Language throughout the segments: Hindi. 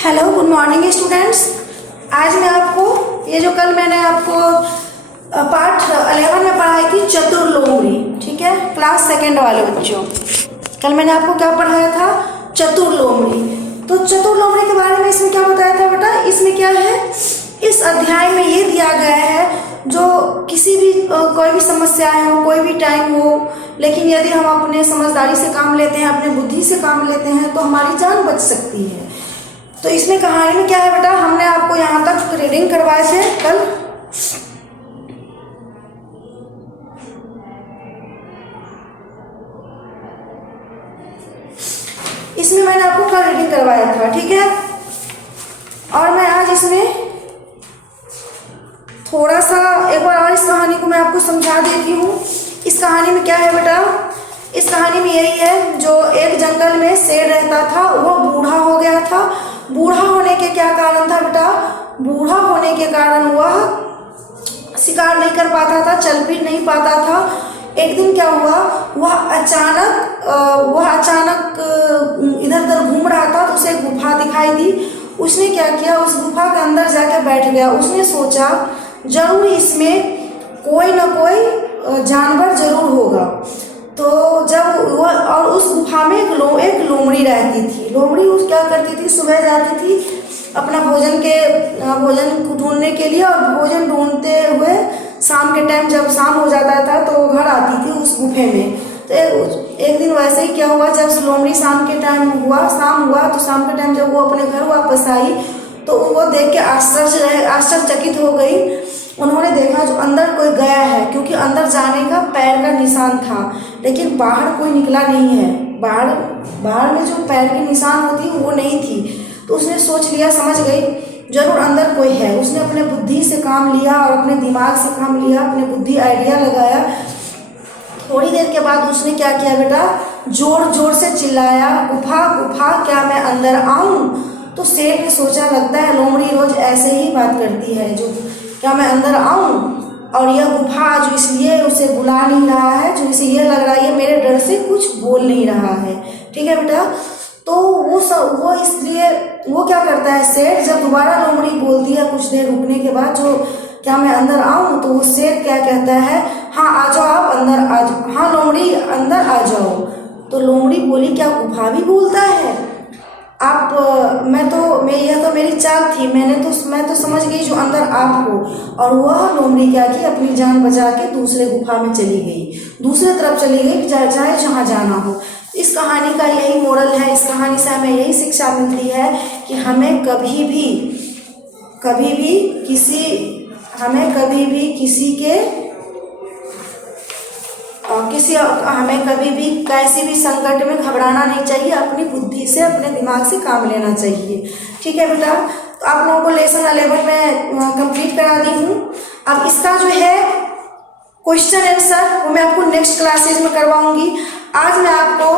Hello good morning students. आज मैं आपको ये जो कल मैंने आपको पार्ट 11 में पढ़ाई थी चतुर्लोमरी, ठीक है, क्लास सेकेंड वाले बच्चों। कल मैंने आपको क्या पढ़ाया था? चतुर्लोमरी। तो चतुर्लोमरी के बारे में इसमें क्या बताया था बेटा? इसमें क्या है, इस अध्याय में ये दिया गया है जो किसी भी कोई भी समस्याएं हो, कोई भी टाइम हो, लेकिन यदि हम अपने समझदारी से काम लेते हैं, अपने बुद्धि से काम लेते हैं तो हमारी जान बच सकती है। तो इसमें कहानी में क्या है बेटा, हमने आपको यहाँ तक रीडिंग करवाए थे कल। इसमें मैंने आपको कल रीडिंग करवाया था, ठीक है। और मैं आज इसमें थोड़ा सा एक बार और इस कहानी को मैं आपको समझा देती हूँ। इस कहानी में क्या है बेटा? इस कहानी में यही है, जो एक जंगल में शेर रहता था, वो बूढ़ा हो गया था। बूढ़ा होने के क्या कारण था बेटा? बूढ़ा होने के कारण वह शिकार नहीं कर पाता था, चल फिर नहीं पाता था। एक दिन क्या हुआ, वह अचानक इधर उधर घूम रहा था तो उसे एक गुफा दिखाई दी। उसने क्या किया, उस गुफा के अंदर जाके बैठ गया। उसने सोचा जरूर इसमें कोई ना कोई जानवर जरूर होगा। तो जब वो, और उस गुफा में एक लोमड़ी रहती थी। लोमड़ी उस क्या करती थी, सुबह जाती थी अपना भोजन ढूंढने के लिए, और भोजन ढूंढते हुए शाम के टाइम जब शाम हो जाता था तो वो घर आती थी उस गुफे में। तो एक दिन वैसे ही क्या हुआ, जब लोमड़ी शाम हुआ तो शाम के टाइम जब वो अपने घर वापस आई तो वो देख के आश्चर्यचकित हो गई। उन्होंने देखा जो अंदर कोई गया है, क्योंकि अंदर जाने का पैर का निशान था, लेकिन बाहर कोई निकला नहीं है। बाहर में जो पैर की निशान होती है वो नहीं थी। तो उसने सोच लिया, समझ गई जरूर अंदर कोई है। उसने अपने बुद्धि से काम लिया और अपने दिमाग से काम लिया, अपने बुद्धि आइडिया लगाया। थोड़ी देर के बाद उसने क्या किया बेटा, जोर जोर से चिल्लाया, गुफा गुफा क्या मैं अंदर आऊं? तो शेर ने सोचा, लगता है लोमड़ी रोज ऐसे ही बात करती है, जो क्या मैं अंदर आऊं? और यह गुफा जो इसलिए उसे बुला नहीं रहा है, जो इसे ये लग रहा है ये मेरे डर से कुछ बोल नहीं रहा है, ठीक है बेटा। तो वो इसलिए वो क्या करता है, शेर जब दोबारा लोमड़ी बोलती है कुछ देर रुकने के बाद, जो क्या मैं अंदर आऊं, तो वो शेर क्या कहता है, हाँ आ जाओ, आप अंदर आ जाओ, हाँ लोमड़ी अंदर आ जाओ। तो लोमड़ी बोली, क्या गुफा भी बोलता है? यह तो मेरी चाल थी, मैं तो समझ गई जो अंदर आप हो। और वह लोमड़ी क्या की, अपनी जान बचा के दूसरे गुफा में चली गई, दूसरे तरफ चली गई, चाहे जहाँ जाना हो। इस कहानी का यही मोरल है, इस कहानी से हमें यही शिक्षा मिलती है कि हमें कभी भी कैसी भी संकट में घबराना नहीं चाहिए। अपनी बुद्धि से, अपने दिमाग से काम लेना चाहिए, ठीक है बेटा। तो आप लोगों को लेसन 11 में कंप्लीट करा दी हूँ। अब इसका जो है क्वेश्चन आंसर वो मैं आपको नेक्स्ट क्लासेज में करवाऊंगी। आज मैं आपको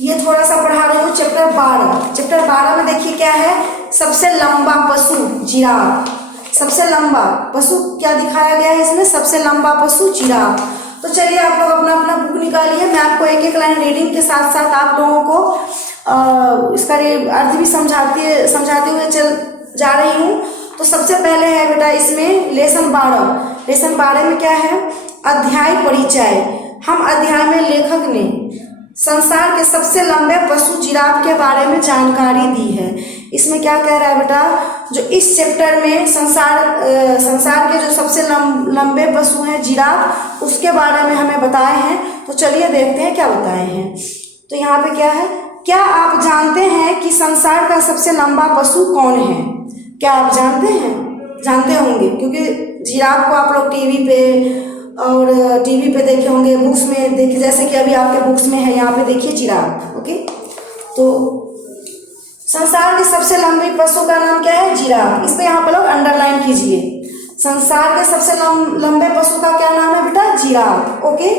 ये थोड़ा सा पढ़ा रही हूँ चैप्टर 12। चैप्टर 12 में देखिए क्या है, सबसे लंबा पशु जिराफ। सबसे लंबा पशु क्या दिखाया गया है इसमें, सबसे लंबा पशु जिराफ। तो चलिए आप लोग अपना अपना बुक निकालिए, मैं आपको एक एक लाइन रीडिंग के साथ साथ आप लोगों को इसका अर्थ भी समझाते हुए चल जा रही हूँ। तो सबसे पहले है बेटा इसमें लेसन 12। लेसन 12 में क्या है, अध्याय परिचय। हम अध्याय में लेखक ने संसार के सबसे लंबे पशु जिराफ के बारे में जानकारी दी है। इसमें क्या कह रहा है बेटा, जो इस चैप्टर में संसार के जो सबसे लंबे पशु हैं जिराफ, उसके बारे में हमें बताए हैं। तो चलिए देखते हैं क्या बताए हैं। तो यहाँ पे क्या है, क्या आप जानते हैं कि संसार का सबसे लंबा पशु कौन है? क्या आप जानते हैं? जानते होंगे, क्योंकि जिराफ को आप लोग टीवी पे देखे होंगे, बुक्स में देखे, जैसे कि अभी आपके बुक्स में है, यहाँ पे देखिए जिराफ। ओके, तो संसार के सबसे लंबे पशु का नाम क्या है? जिराफ। इस पे यहाँ पर लोग अंडरलाइन कीजिए। संसार के सबसे लंबे पशु का क्या नाम है बेटा? जिराफ। ओके,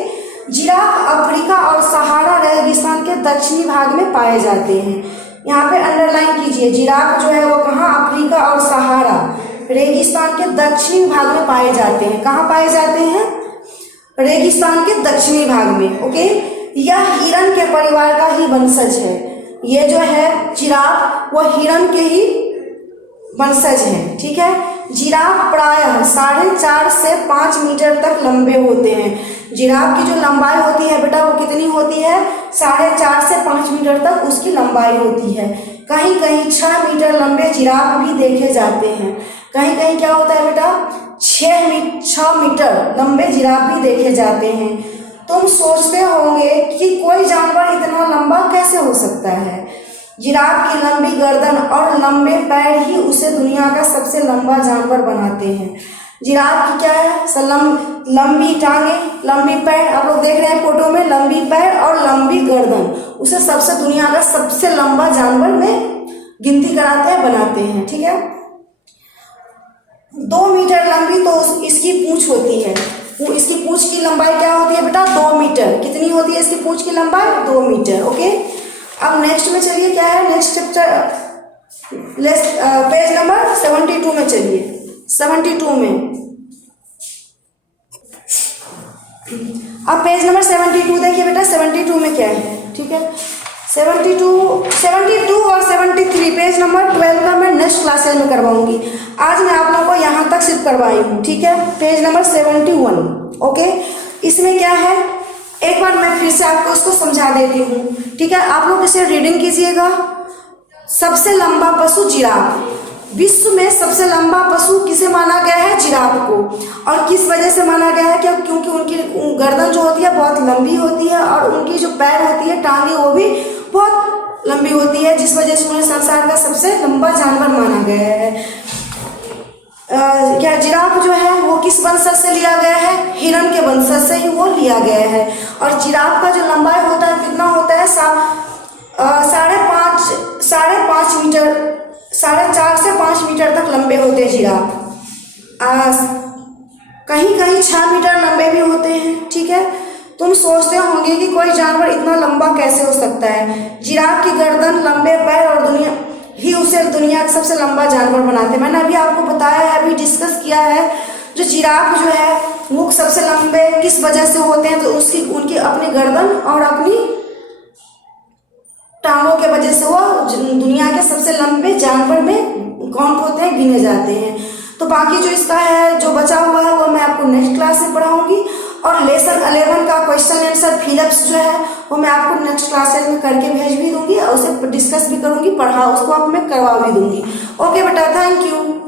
जिराफ अफ्रीका और सहारा रेगिस्तान के दक्षिणी भाग में पाए जाते हैं। यहाँ पे अंडरलाइन कीजिए, जिराफ जो है वो कहाँ, अफ्रीका और सहारा रेगिस्तान के दक्षिणी भाग में पाए जाते हैं। कहाँ पाए जाते हैं? रेगिस्तान के दक्षिणी भाग में। ओके, यह हिरण के परिवार का ही वंशज है। ये जो है जिराफ वो हिरण के ही वंशज है। ठीक है, जिराफ प्रायः 4.5 से 5 मीटर तक लंबे होते हैं। जिराफ की जो लंबाई होती है बेटा वो कितनी होती है? 4.5 से 5 मीटर तक उसकी लंबाई होती है। कहीं कहीं 6 मीटर लंबे जिराफ भी देखे जाते हैं। कहीं कहीं क्या होता है बेटा? 6 मीटर लंबे जिराफ भी देखे जाते हैं। तुम सोचते होंगे कि कोई जानवर इतना लंबा कैसे हो सकता है। जिराफ की लंबी गर्दन और लंबे पैर ही उसे दुनिया का सबसे लंबा जानवर बनाते हैं। जिराफ की क्या है? लंबी टांगे, लंबी पैर, आप लोग देख रहे हैं फोटो में, लंबी पैर और लंबी गर्दन उसे सबसे दुनिया का सबसे लंबा जानवर में गिनती कराते हैं, बनाते हैं। ठीक है, 2 मीटर लंबी तो इसकी पूंछ होती है। इसकी पूंछ की लंबाई क्या होती है बेटा? 2 मीटर। कितनी होती है इसकी पूंछ की लंबाई? 2 मीटर। ओके, अब नेक्स्ट में चलिए, क्या है नेक्स्ट चैप्टर? पेज नंबर 72 में चलिए। 72 में अब पेज नंबर 72 देखिए बेटा, 72 में क्या है? ठीक है, 72 और 73 पेज नंबर 12 का मैं नेक्स्ट क्लासेस में करवाऊंगी। आज मैं आप लोगों को यहाँ तक सिर्फ करवाई हूँ। ठीक है, पेज नंबर 71। ओके, इसमें क्या है एक बार मैं फिर से आपको उसको समझा देती हूँ। ठीक है, आप लोग इसे रीडिंग कीजिएगा। सबसे लंबा पशु जिराफ। विश्व में सबसे लंबा पशु किसे माना गया है? जिराफ को। और किस वजह से माना गया है? क्योंकि उनकी गर्दन जो होती है बहुत लंबी होती है और उनकी जो पैर होती है, टांगे, वो भी बहुत लंबी होती है, जिस वजह से उन्हें संसार का सबसे लंबा जानवर माना गया है। क्या जिराफ जो है वो किस वंशज से लिया गया है? हिरण के वंशज से ही वो लिया गया है। और जिराफ का जो लंबाई होता है कितना होता है? 4.5 मीटर, 4.5 से 5 मीटर तक लंबे होते हैं जिराफ। कहीं कहीं 6 मीटर लंबे भी होते हैं। ठीक है, तुम सोचते होंगे कि कोई जानवर इतना लंबा कैसे हो सकता है। जिराफ की गर्दन, लंबे पैर और उसे दुनिया का सबसे लंबा जानवर बनाते हैं। मैंने अभी आपको बताया है, अभी डिस्कस किया है, जो जिराफ जो है वो सबसे लंबे किस वजह से होते हैं? तो उनकी अपनी गर्दन और अपनी टांगों के वजह से वो दुनिया के सबसे लंबे जानवर में कौन होते हैं, गिने जाते हैं। तो बाकी जो इसका है, जो बचा हुआ है, वो मैं आपको नेक्स्ट क्लास में पढ़ाऊंगी। और लेसन 11 का क्वेश्चन आंसर फिलअप्स जो है वो मैं आपको नेक्स्ट क्लासेस में करके भेज भी दूंगी और उसे डिस्कस भी करूंगी, उसको आप मैं करवा भी दूंगी। ओके बेटा, थैंक यू।